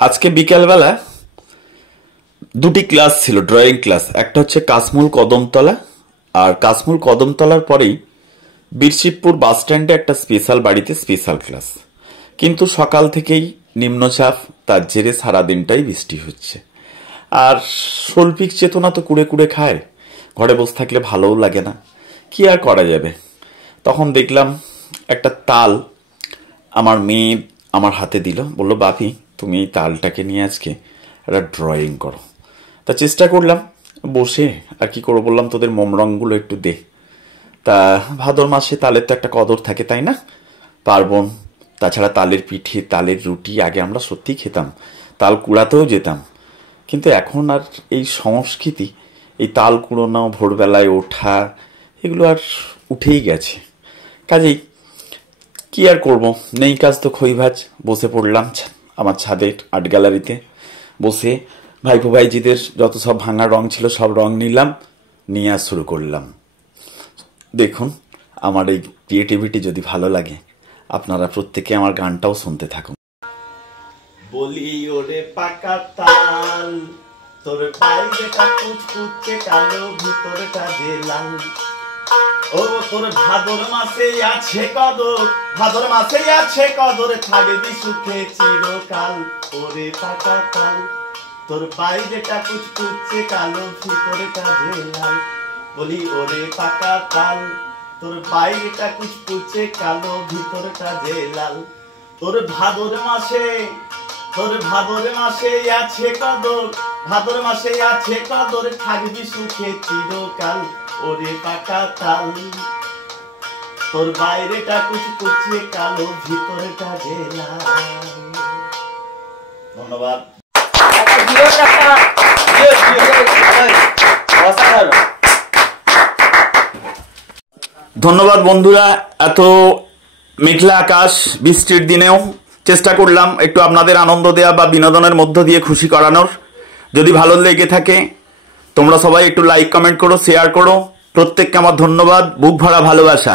আজকে বিকেলবেলা দুটি ক্লাস ছিল, ড্রয়িং ক্লাস। একটা হচ্ছে কাশমুল কদমতলা, আর কাশমুল কদমতলার পরেই বীরশিবপুর বাস স্ট্যান্ডে একটা স্পেশাল বাড়িতে স্পেশাল ক্লাস। কিন্তু সকাল থেকেই নিম্নচাপ, তার জেরে সারাদিনটাই বৃষ্টি হচ্ছে। আর শৈল্পিক চেতনা তো কুড়ে কুড়ে খায়, ঘরে বসে থাকলে ভালোও লাগে না, কি আর করা যাবে। তখন দেখলাম একটা তাল আমার মেয়ে আমার হাতে দিল, বলল বাপি তুমি এই তালটাকে নিয়ে আজকে একটা ড্রয়িং করো। তা চেষ্টা করলাম বসে, আর কি করবো, বললাম তোদের মোম রঙগুলো একটু দে। তা ভাদর মাসে তালের তো একটা কদর থাকে, তাই না, পার্বণ। তাছাড়া তালের পিঠে, তালের রুটি আগে আমরা সত্যিই খেতাম, তাল কুড়াতেও যেতাম। কিন্তু এখন আর এই সংস্কৃতি, এই তাল কুড়োনো, ভোরবেলায় ওঠা, এগুলো আর উঠেই গেছে। কাজেই কি আর করব, নেই কাজ তো খই ভাজ। বসে পড়লাম আমার ছাদের আর্ট গ্যালারিতে, বসে ভাইপো ভাইজিদের যত সব ভাঙা রং ছিল সব রং নিলাম, নিয়ে আর শুরু করলাম। দেখুন আমার এই ক্রিয়েটিভিটি যদি ভালো লাগে, আপনারা প্রত্যেকে আমার গানটাও শুনতে থাকুন। বলি ওরে পাকা তাল, তোর বাইরেটা কুচকুচে কালো, ভিতরটা যে লাল। ও তোর ভাদর মাসে আছে কদর, ভাদর মাসে আছে কদর, থাকবি সুখে চিরকাল। ওরে পাকা তাল, তোর বাইরেটা কুচকুচে কালো, ভিতরটা যে লাল। বলি ওরে পাকা তাল, তোর বাইরেটা কুচকুচে কালো, ভিতরটা যে লাল। তোর ভাদর মাসে, তোর ভাদর মাসে আছে কদর, ভাদর মাসে আছে কদর, থাকবি সুখে চিরকাল। ওরে পাকা তাল, তোর বাইরেটা কুচকুচে কালো, ভিতরটা যে লাল। ধন্যবাদ। ধন্যবাদ বন্ধুরা। এত মেঘলা আকাশ, বৃষ্টির দিনেও চেষ্টা করলাম একটু আপনাদের আনন্দ দেওয়া বা বিনোদনের মধ্য দিয়ে খুশি করানোর। যদি ভালো লেগে থাকে তোমরা সবাই একটু লাইক কমেন্ট করো, শেয়ার করো। প্রত্যেককে আমার ধন্যবাদ, বুক ভরা ভালোবাসা।